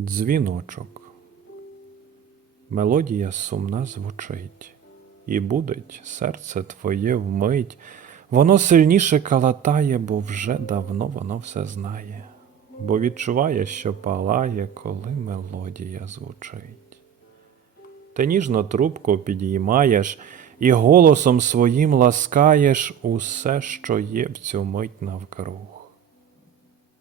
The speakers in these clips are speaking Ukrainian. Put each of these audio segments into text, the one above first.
Дзвіночок. Мелодія сумна звучить, і будить серце твоє вмить. Воно сильніше калатає, бо вже давно воно все знає, бо відчуває, що палає, коли мелодія звучить. Ти ніжно трубку підіймаєш і голосом своїм ласкаєш усе, що є в цю мить навкруг.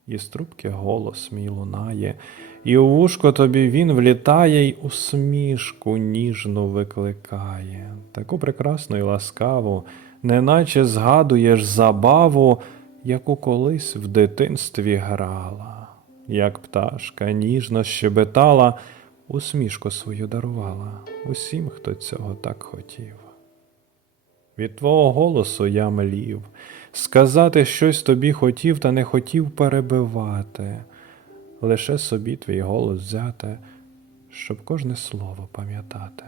І з трубки голос мій лунає, і у вушко тобі він влітає, й усмішку ніжну викликає, таку прекрасну і ласкаву, неначе згадуєш забаву, яку колись в дитинстві грала, як пташка ніжно щебетала, усмішку свою дарувала. Усім, хто цього так хотів. Від твого голосу я млів, сказати щось тобі хотів, та не хотів перебивати, лише собі твій голос взяти, щоб кожне слово пам'ятати.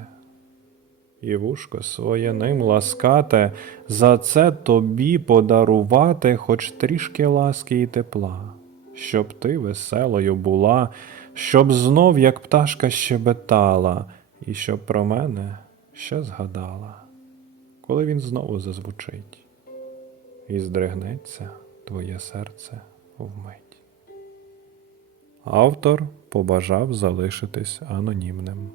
І вушко своє ним ласкати, за це тобі подарувати хоч трішки ласки і тепла, щоб ти веселою була, щоб знов, як пташка щебетала, і щоб про мене ще згадала коли він знову зазвучить, і здригнеться твоє серце вмить. Автор побажав залишитись анонімним.